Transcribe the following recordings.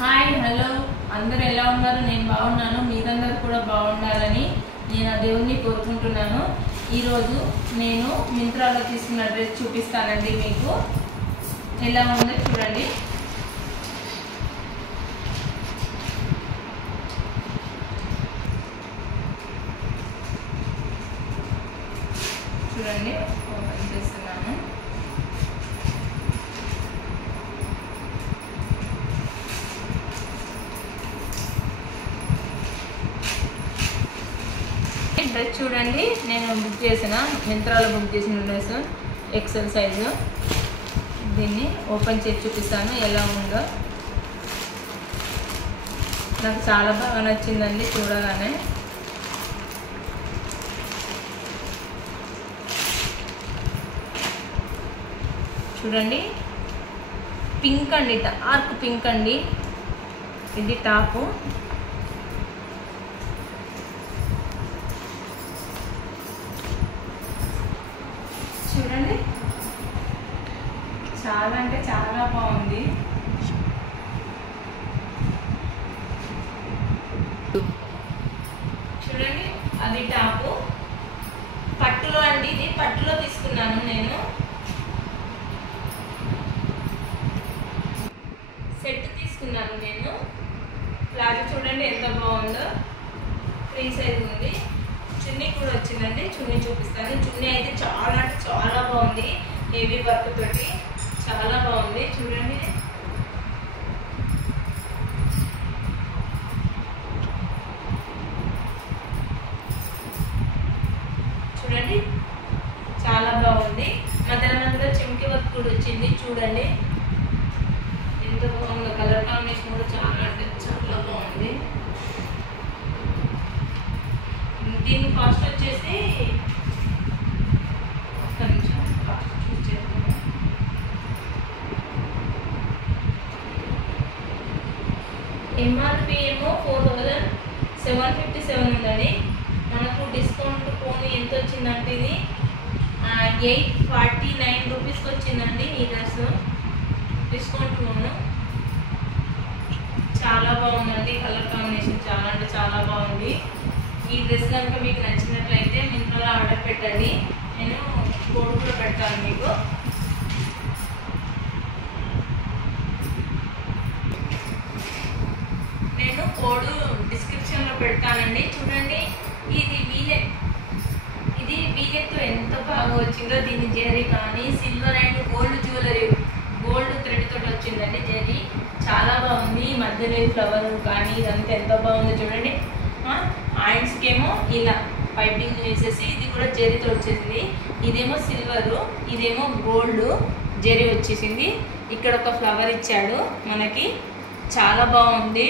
Hi hello అందరూ ఎలా ఉన్నారు? నేను బాగున్నాను. మీరందరూ కూడా బాగుండాలని నేను ఆ దేవుణ్ణి కోరుకుంటున్నాను. ఈరోజు నేను మింత్రాలో తీసుకున్న డ్రెస్ చూపిస్తానండి. మీకు ఎలా ఉందో చూడండి. చూడండి, ఓపెన్ చేస్తున్నాను. డ్రెస్ చూడండి, నేను బుక్ చేసిన మింత్రాలో బుక్ చేసిన డ్రెస్ ఎక్సెల్ సైజు. దీన్ని ఓపెన్ చేసి చూపిస్తాను ఎలా ఉందో. నాకు చాలా బాగా నచ్చిందండి చూడగానే. చూడండి, పింక్ అండి, డార్క్ పింక్ అండి. ఇది టాపు. చూడండి, చాలా అంటే చాలా బాగుంది. చూడండి, అది టాపు. పట్టులో అండి, ఇది పట్టులో తీసుకున్నాను నేను. సెట్ తీసుకున్నాను నేను. ప్లాజో చూడండి ఎంత బాగుందో, ఫ్రీ సైజ్ ఉంది. చున్నీ కూడా వచ్చిందండి, చున్నీ చూపిస్తాను. చున్నీ అయితే చాలా అంటే చాలా బాగుంది, హెవీ వర్క్ తోటి చాలా బాగుంది. చూడండి, చూడండి చాలా బాగుంది. మధ్యలో చెంకి వర్క్ కూడా వచ్చింది. చూడండి ఎంత బాగుందో, కలర్ కాంబినేషన్ కూడా చాలా అంటే చాలా బాగుంది. దీని కాస్ట్ వచ్చేసి ఒక్క నిమిషం కాస్ట్ చూస్ చేద్దాము. ఎంఆర్పి ఏమో 4757 ఉందండి. మనకు డిస్కౌంట్ పోనీ ఎంత వచ్చిందంటే ఇది 849 రూపీస్కి వచ్చిందండి ఈ డ్రెస్. డిస్కౌంట్ పోను చాలా బాగుందండి. కలర్ కాంబినేషన్ చాలా అంటే చాలా బాగుంది. ఈ డ్రెస్ కనుక మీకు నచ్చినట్లయితే మింత్రాలో ఆర్డర్ పెట్టండి. నేను కోడ్ కూడా పెడతాను మీకు. నేను కోడ్ డిస్క్రిప్షన్లో పెడతానండి. చూడండి, ఇది వీలెక్తో ఎంత బాగా వచ్చిందో. దీని జరీ కానీ silver and gold jewellery, gold thread తోటి వచ్చిందండి జరీ. చాలా బాగుంది. మధ్యలో ఫ్లవర్ కానీ ఇదంతా ఎంత బాగుందో చూడండి. హ్యాండ్స్కి ఏమో ఇలా పైపింగ్ వేసేసి ఇది కూడా జరీతో వచ్చేసింది. ఇదేమో సిల్వరు, ఇదేమో గోల్డ్ జరీ వచ్చేసింది. ఇక్కడ ఒక ఫ్లవర్ ఇచ్చాడు మనకి, చాలా బాగుంది.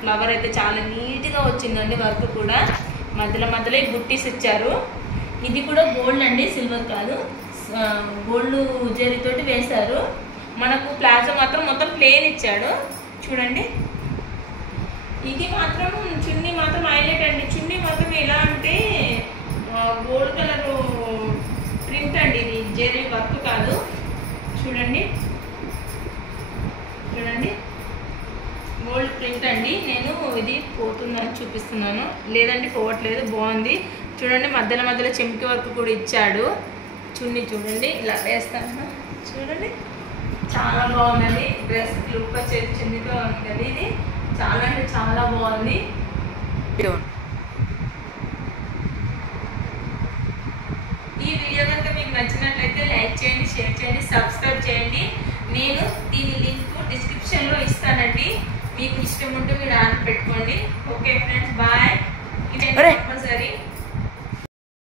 ఫ్లవర్ అయితే చాలా నీట్గా వచ్చిందండి. వర్క్ కూడా మధ్యలో బుట్టీస్ ఇచ్చారు. ఇది కూడా గోల్డ్ అండి, సిల్వర్ కాదు. గోల్డ్ జరీతోటి వేశారు. మనకు ప్లాజో మాత్రం మొత్తం ప్లేన్ ఇచ్చాడు. చూడండి, ఇది మాత్రం చున్నీ మాత్రం హైలైట్ అండి. చున్నీ మాత్రం ఎలా అంటే గోల్డ్ కలర్ ప్రింట్ అండి, ఇది జరీ వర్క్ కాదు. చూడండి చూడండి గోల్డ్ ప్రింట్ అండి. నేను ఇది పోతుందని చూపిస్తున్నాను, లేదండి పోవట్లేదు. బాగుంది. చూడండి, మధ్యలో చెంకి వర్క్ కూడా ఇచ్చాడు. చున్నీ చూడండి, ఇలా వేస్తాను. చూడండి, చాలా బాగుందండి. డ్రెస్ లుక్ వచ్చేది చున్నీతో ఉంటుంది. ఇది చాలా అంటే చాలా బాగుంది. ఈ వీడియో కనుక మీకు నచ్చినట్లయితే లైక్ చేయండి.